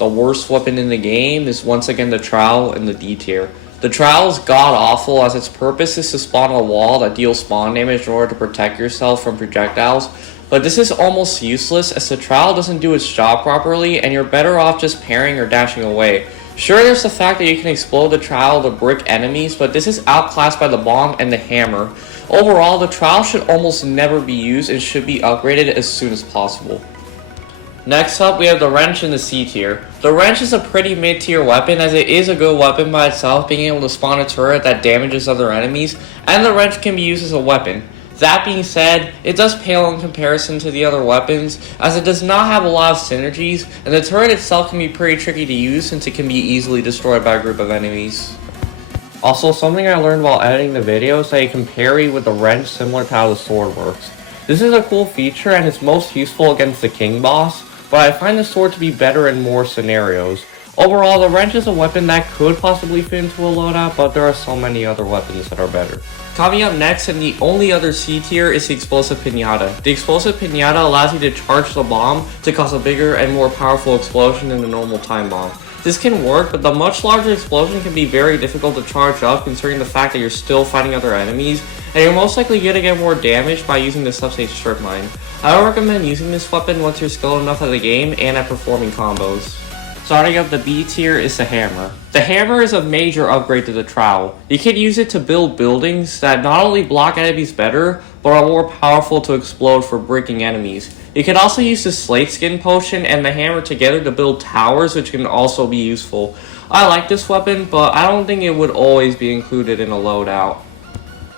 the worst weapon in the game is once again the Trowel in the D tier. The Trowel is god awful as its purpose is to spawn a wall that deals spawn damage in order to protect yourself from projectiles, but this is almost useless as the Trowel doesn't do its job properly and you're better off just parrying or dashing away. Sure, there's the fact that you can explode the Trowel to brick enemies, but this is outclassed by the bomb and the hammer. Overall, the Trowel should almost never be used and should be upgraded as soon as possible. Next up, we have the Wrench in the C tier. The Wrench is a pretty mid-tier weapon as it is a good weapon by itself, being able to spawn a turret that damages other enemies, and the Wrench can be used as a weapon. That being said, it does pale in comparison to the other weapons as it does not have a lot of synergies, and the turret itself can be pretty tricky to use since it can be easily destroyed by a group of enemies. Also, something I learned while editing the video is that you can parry with the Wrench similar to how the sword works. This is a cool feature and it's most useful against the King boss, but I find the sword to be better in more scenarios. Overall, the Wrench is a weapon that could possibly fit into a loadout, but there are so many other weapons that are better. Coming up next, and the only other C tier, is the Explosive Pinata. The Explosive Pinata allows you to charge the bomb to cause a bigger and more powerful explosion than the normal time bomb. This can work, but the much larger explosion can be very difficult to charge up considering the fact that you're still fighting other enemies, and you're most likely going to get more damage by using the substage strip mine. I would recommend using this weapon once you're skilled enough at the game and at performing combos. Starting up the B tier is the Hammer. The Hammer is a major upgrade to the Trowel. You can use it to build buildings that not only block enemies better, but are more powerful to explode for breaking enemies. You can also use the Slate Skin Potion and the Hammer together to build towers, which can also be useful. I like this weapon, but I don't think it would always be included in a loadout.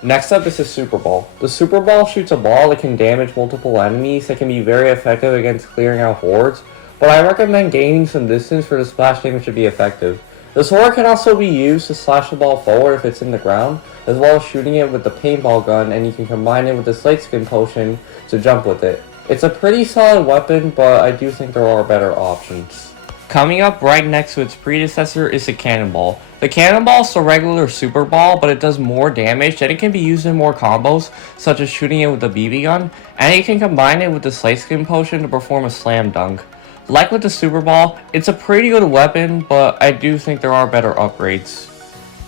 Next up is the Super Ball. The Super Ball shoots a ball that can damage multiple enemies that can be very effective against clearing out hordes, but I recommend gaining some distance for the splash damage to be effective. The sword can also be used to slash the ball forward if it's in the ground, as well as shooting it with the paintball gun, and you can combine it with the Slate Skin Potion to jump with it. It's a pretty solid weapon, but I do think there are better options. Coming up right next to its predecessor is the Cannonball. The Cannonball is the regular Super Ball, but it does more damage and it can be used in more combos, such as shooting it with the BB gun, and you can combine it with the Slate Skin Potion to perform a slam dunk. Like with the Super Ball, it's a pretty good weapon, but I do think there are better upgrades.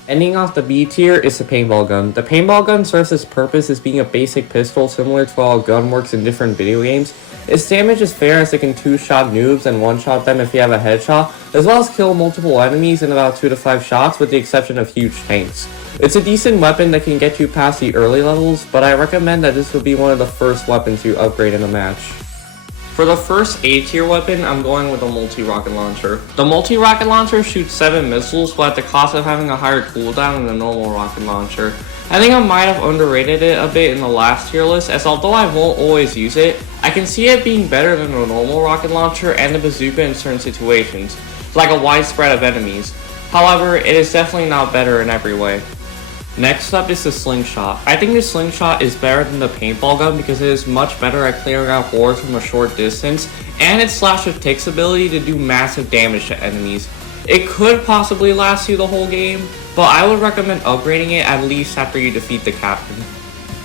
Ending off the B tier is the paintball gun. The paintball gun serves its purpose as being a basic pistol similar to how a gun works in different video games. Its damage is fair as it can 2-shot noobs and 1-shot them if you have a headshot, as well as kill multiple enemies in about 2 to 5 shots with the exception of huge tanks. It's a decent weapon that can get you past the early levels, but I recommend that this would be one of the first weapons you upgrade in a match. For the first A tier weapon, I'm going with the multi-rocket launcher. The multi-rocket launcher shoots 7 missiles, but at the cost of having a higher cooldown than the normal rocket launcher. I think I might have underrated it a bit in the last tier list, as although I won't always use it, I can see it being better than the normal rocket launcher and the bazooka in certain situations, like a wide spread of enemies. However, it is definitely not better in every way. Next up is the Slingshot. I think the Slingshot is better than the paintball gun because it is much better at clearing out hordes from a short distance, and its Slash with Ticks ability to do massive damage to enemies. It could possibly last you the whole game, but I would recommend upgrading it at least after you defeat the captain.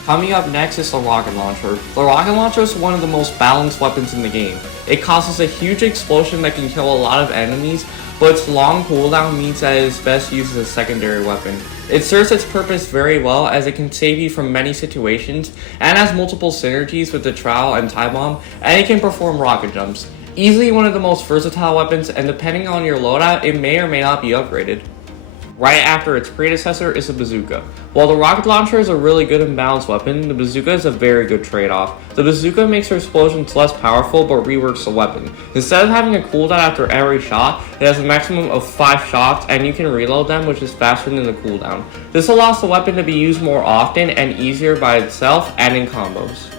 Coming up next is the Rocket Launcher. The Rocket Launcher is one of the most balanced weapons in the game. It causes a huge explosion that can kill a lot of enemies, but its long cooldown means that it is best used as a secondary weapon. It serves its purpose very well as it can save you from many situations and has multiple synergies with the Trowel and Time Bomb, and it can perform rocket jumps. Easily one of the most versatile weapons, and depending on your loadout, it may or may not be upgraded. Right after its predecessor is the Bazooka. While the Rocket Launcher is a really good and balanced weapon, the Bazooka is a very good trade-off. The Bazooka makes her explosions less powerful but reworks the weapon. Instead of having a cooldown after every shot, it has a maximum of 5 shots and you can reload them, which is faster than the cooldown. This allows the weapon to be used more often and easier by itself and in combos.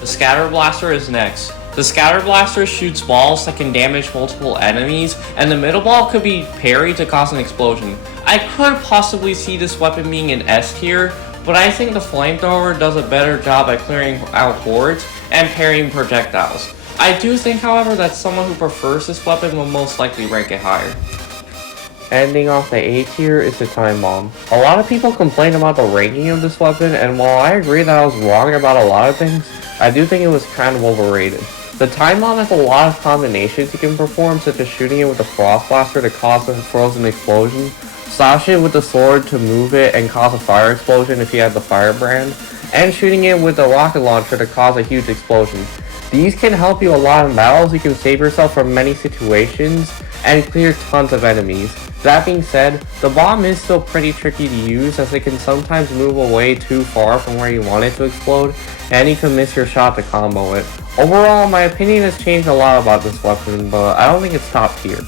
The Scatter Blaster is next. The Scatter Blaster shoots balls that can damage multiple enemies, and the middle ball could be parried to cause an explosion. I could possibly see this weapon being an S tier, but I think the Flamethrower does a better job at clearing out hordes and parrying projectiles. I do think, however, that someone who prefers this weapon will most likely rank it higher. Ending off the A tier is the Time Bomb. A lot of people complain about the ranking of this weapon, and while I agree that I was wrong about a lot of things, I do think it was kind of overrated. The time bomb has a lot of combinations you can perform, such as shooting it with the frost blaster to cause a frozen explosion, slash it with the sword to move it and cause a fire explosion if you have the firebrand, and shooting it with the rocket launcher to cause a huge explosion. These can help you a lot in battles. You can save yourself from many situations and clear tons of enemies. That being said, the bomb is still pretty tricky to use, as it can sometimes move away too far from where you want it to explode, and you can miss your shot to combo it. Overall, my opinion has changed a lot about this weapon, but I don't think it's top tier.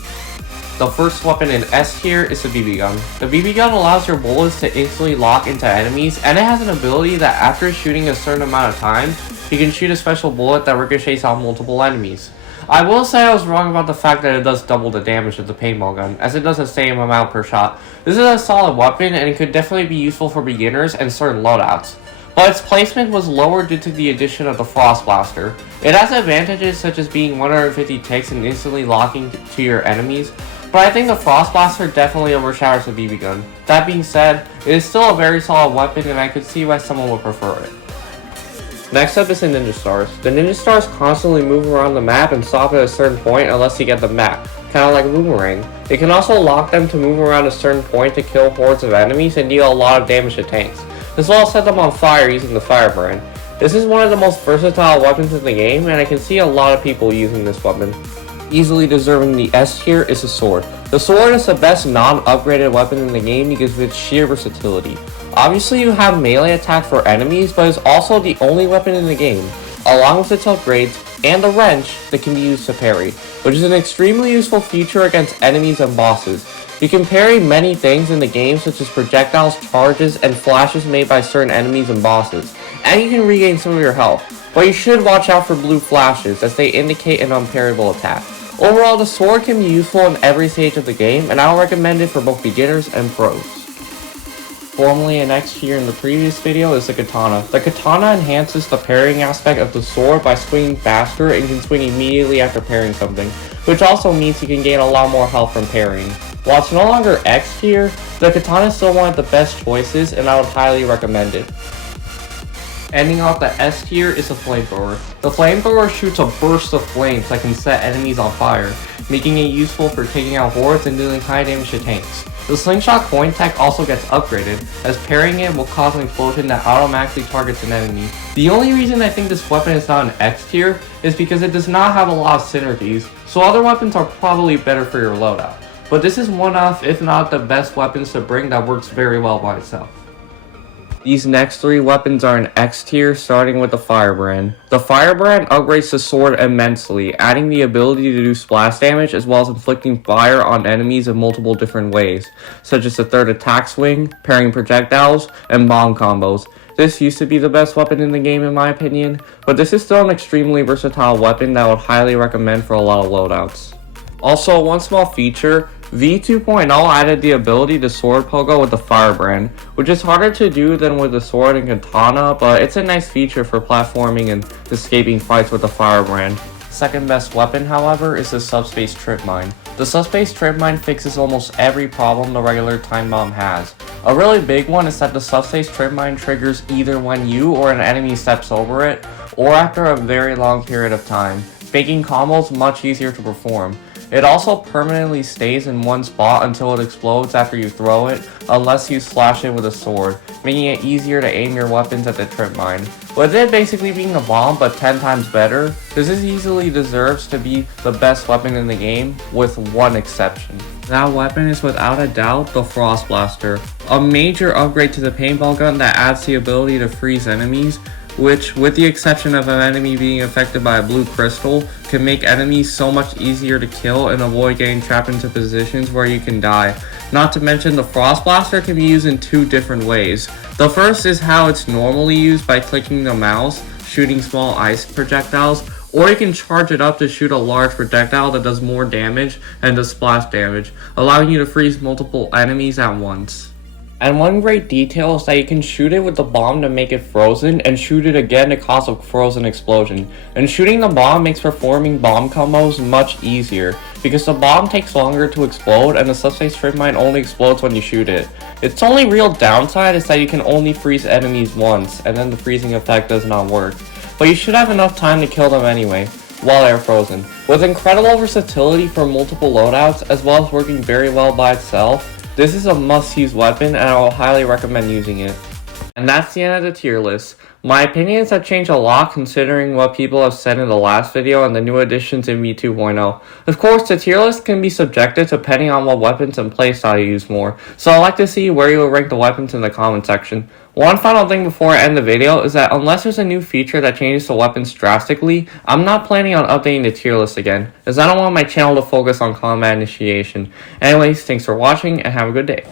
The first weapon in S tier is the BB gun. The BB gun allows your bullets to instantly lock into enemies, and it has an ability that after shooting a certain amount of time, you can shoot a special bullet that ricochets on multiple enemies. I will say I was wrong about the fact that it does double the damage of the paintball gun, as it does the same amount per shot. This is a solid weapon, and it could definitely be useful for beginners and certain loadouts, but its placement was lower due to the addition of the Frost Blaster. It has advantages such as being 150 ticks and instantly locking to your enemies, but I think the Frost Blaster definitely overshadows the BB gun. That being said, it is still a very solid weapon, and I could see why someone would prefer it. Next up is the Ninja Stars. The Ninja Stars constantly move around the map and stop at a certain point unless you get them back, kinda like a boomerang. It can also lock them to move around a certain point to kill hordes of enemies and deal a lot of damage to tanks, as well as set them on fire using the Firebrand. This is one of the most versatile weapons in the game, and I can see a lot of people using this weapon. Easily deserving the S tier is the sword. The sword is the best non-upgraded weapon in the game because of its sheer versatility. Obviously you have melee attack for enemies, but it's also the only weapon in the game, along with its upgrades and the wrench that can be used to parry, which is an extremely useful feature against enemies and bosses. You can parry many things in the game, such as projectiles, charges, and flashes made by certain enemies and bosses, and you can regain some of your health, but you should watch out for blue flashes as they indicate an unparryable attack. Overall, the sword can be useful in every stage of the game, and I will recommend it for both beginners and pros. Formerly an X tier in the previous video is the katana. The katana enhances the parrying aspect of the sword by swinging faster and can swing immediately after parrying something, which also means you can gain a lot more health from parrying. While it's no longer X tier, the katana is still one of the best choices, and I would highly recommend it. Ending off the S tier is the flamethrower. The flamethrower shoots a burst of flames that can set enemies on fire, making it useful for taking out hordes and dealing high damage to tanks. The slingshot coin tech also gets upgraded, as parrying it will cause an explosion that automatically targets an enemy. The only reason I think this weapon is not an X tier is because it does not have a lot of synergies, so other weapons are probably better for your loadout. But this is one of, if not the best weapons to bring that works very well by itself. These next three weapons are in X tier, starting with the Firebrand. The Firebrand upgrades the sword immensely, adding the ability to do splash damage as well as inflicting fire on enemies in multiple different ways, such as the third attack swing, parrying projectiles, and bomb combos. This used to be the best weapon in the game in my opinion, but this is still an extremely versatile weapon that I would highly recommend for a lot of loadouts. Also, one small feature, V2.0 added the ability to sword pogo with the Firebrand, which is harder to do than with the sword and katana, but it's a nice feature for platforming and escaping fights with the Firebrand. Second best weapon, however, is the Subspace Trip Mine. The Subspace Trip Mine fixes almost every problem the regular time bomb has. A really big one is that the Subspace Trip Mine triggers either when you or an enemy steps over it, or after a very long period of time, making combos much easier to perform. It also permanently stays in one spot until it explodes after you throw it, unless you slash it with a sword, making it easier to aim your weapons at the trip mine. With it basically being a bomb but 10 times better, this easily deserves to be the best weapon in the game, with one exception. That weapon is without a doubt the Frost Blaster, a major upgrade to the paintball gun that adds the ability to freeze enemies, which, with the exception of an enemy being affected by a blue crystal, can make enemies so much easier to kill and avoid getting trapped into positions where you can die. Not to mention, the Frost Blaster can be used in two different ways. The first is how it's normally used by clicking the mouse, shooting small ice projectiles, or you can charge it up to shoot a large projectile that does more damage and does splash damage, allowing you to freeze multiple enemies at once. And one great detail is that you can shoot it with the bomb to make it frozen, and shoot it again to cause a frozen explosion. And shooting the bomb makes performing bomb combos much easier, because the bomb takes longer to explode and the Subspace Trip Mine only explodes when you shoot it. Its only real downside is that you can only freeze enemies once, and then the freezing effect does not work. But you should have enough time to kill them anyway. while they're frozen. With incredible versatility for multiple loadouts, as well as working very well by itself, this is a must-use weapon and I will highly recommend using it. And that's the end of the tier list. My opinions have changed a lot considering what people have said in the last video and the new additions in V2.0. Of course, the tier list can be subjective depending on what weapons and playstyle you use more, so I'd like to see where you will rank the weapons in the comment section. One final thing before I end the video is that unless there's a new feature that changes the weapons drastically, I'm not planning on updating the tier list again, as I don't want my channel to focus on combat initiation. Anyways, thanks for watching and have a good day.